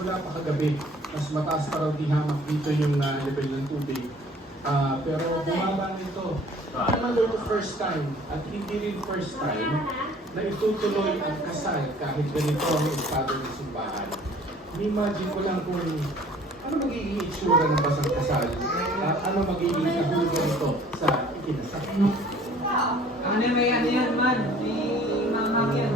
simula pa kagabi, mas mataas pa raw dihamak dito yung level ng tubig. Pero bumaba nito. Hindi naman daw ito first time at hindi rin first time na itutuloy ang kasal kahit ganito ang estado ng simbahan. Imagine ko lang kung ano magiging itsura ng basang kasal at ano magiging kahulugan nito sa ikinasal. Ano may ano yan man? May mamang yan.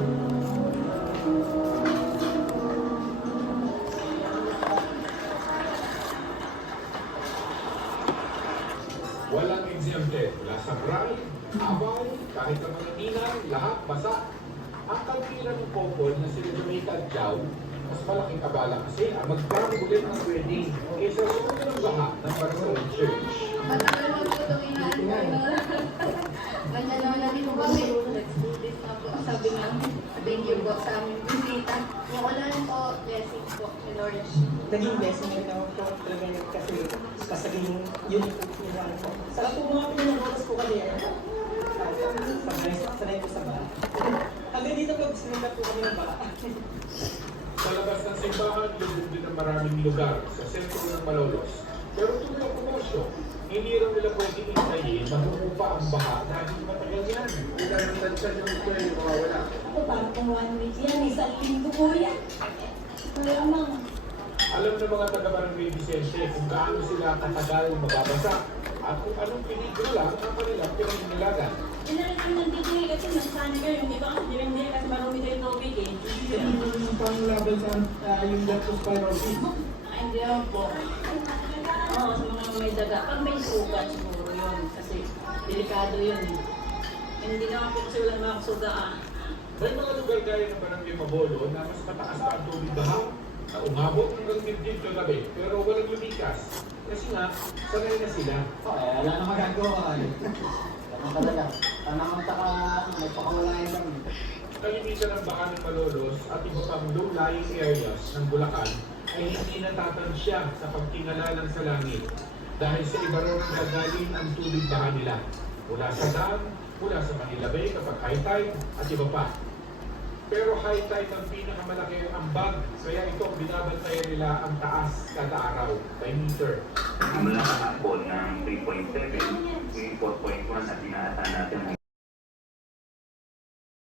Walang exempted mula sa bride, abay, kahit ang mga ninang, lahat basa. Ang kalbiran ng couple na sila Jamaica at Jao, mas malaking kabala kasi ang magplano ulit ng wedding kaysa sumunod ng baha ng Barcelona Church. Ano naman po itong inaantay na? Ganyan naman natin po kami. Nag-student na po. Sabi nga, thank you po sa aming bisita. Yung ulan po, blessing po ni Lord. Naging blessing yun ako po talaga yun kasi kasaging yun yung pagkinawa ko. Sarap po mga pinag-oras po kami. Sanay ko sa bahay. Hanggang dito po, sinunod po kami ng bahay. Sa labas ng simbahan, lubog din ang maraming lugar sa sentro ng Malolos. Pero tuloy ang komosyo, hindi raw nila pwedeng intayin mahuhupa ang baha dahil matagal yan. Ilang tansya yung ito ay mawawala. Ako parang kung 1 week yan, isang linggo po yan. Malamang. Alam ng mga taga-barangay Vicente kung gaano sila katagal mababasa at kung anong peligro lang ang kanilang pinag-inalagan. Inalit ko ng DJ kasi nasanay kayo, hindi ba kasi hindi kasi marumi tayo tubig eh. Yung panglaban sa yung leptospirosis. Hindi naman po. Oo, sa mga may daga. Pag may sugat siguro yun, kasi delikado yun. Hindi naman po kasi walang mga sugaan. May mga lugar gaya ng Barangay Mabolo na mas mataas pa ang tubig baha na umabot hanggang dibdib kagabi pero walang lumikas. Kasi nga, sanay na sila. Wala na magagawa. Ganun talaga. Sana magtaka, nagpakawalayan kami. Kalimitan ng baha ng Malolos at iba pang low-lying areas ng Bulacan ay hindi natatansya sa pagtingala lang sa langit dahil sa iba raw ang gagaling ang tubig baha nila mula sa dam, mula sa Manila Bay kapag high tide at iba pa. Pero high tide ang pinakamalaki ambag kaya ito ang binabantayan nila ang taas kada araw by meter. Simula kahapon ng 3.7, yung 4.1 at inaatahan natin